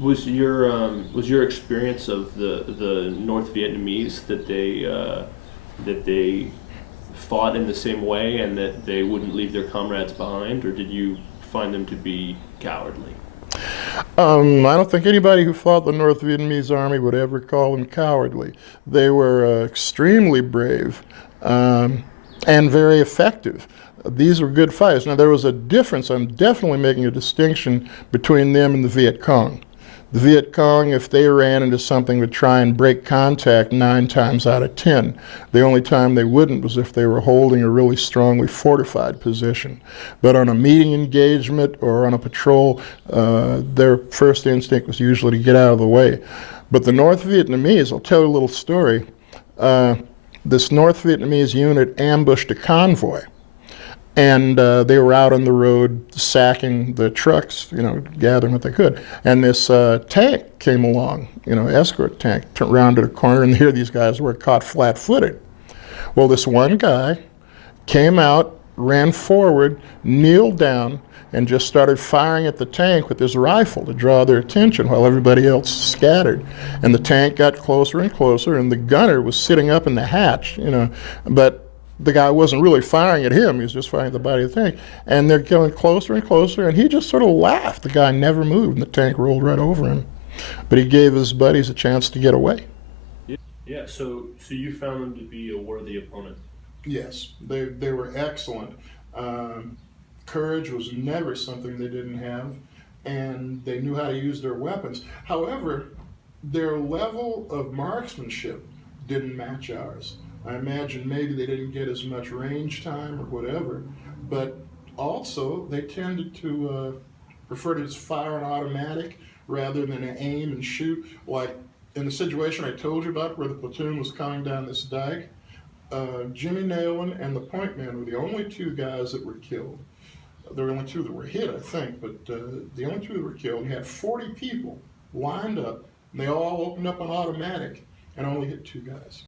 Was your experience of the North Vietnamese that they fought in the same way and that they wouldn't leave their comrades behind, or did you find them to be cowardly? I don't think anybody who fought the North Vietnamese army would ever call them cowardly. They were extremely brave and very effective. These were good fighters. Now, there was a difference. I'm definitely making a distinction between them and the Viet Cong. The Viet Cong, if they ran into something, would try and break contact 9 times out of 10. The only time they wouldn't was if they were holding a really strongly fortified position. But on a meeting engagement or on a patrol, their first instinct was usually to get out of the way. But the North Vietnamese, I'll tell you a little story. This North Vietnamese unit ambushed a convoy. And they were out on the road sacking the trucks, gathering what they could. And this tank came along, escort tank, rounded a corner, and here these guys were caught flat-footed. Well, this one guy came out, ran forward, kneeled down, and just started firing at the tank with his rifle to draw their attention while everybody else scattered. And the tank got closer and closer, and the gunner was sitting up in the hatch, but the guy wasn't really firing at him, he was just firing at the body of the tank. And they're going closer and closer, and he just sort of laughed. The guy never moved, and the tank rolled right over him. But he gave his buddies a chance to get away. Yeah. So you found them to be a worthy opponent. Yes, they were excellent. Courage was never something they didn't have, and they knew how to use their weapons. However, their level of marksmanship didn't match ours. I imagine maybe they didn't get as much range time or whatever, but also they tended to prefer to just fire an automatic rather than aim and shoot. Like in the situation I told you about where the platoon was coming down this dike, Jimmy Nailin and the point man were the only 2 guys that were killed. There were only 2 that were hit, I think, but the only 2 that were killed. You had 40 people lined up, and they all opened up an automatic and only hit 2 guys.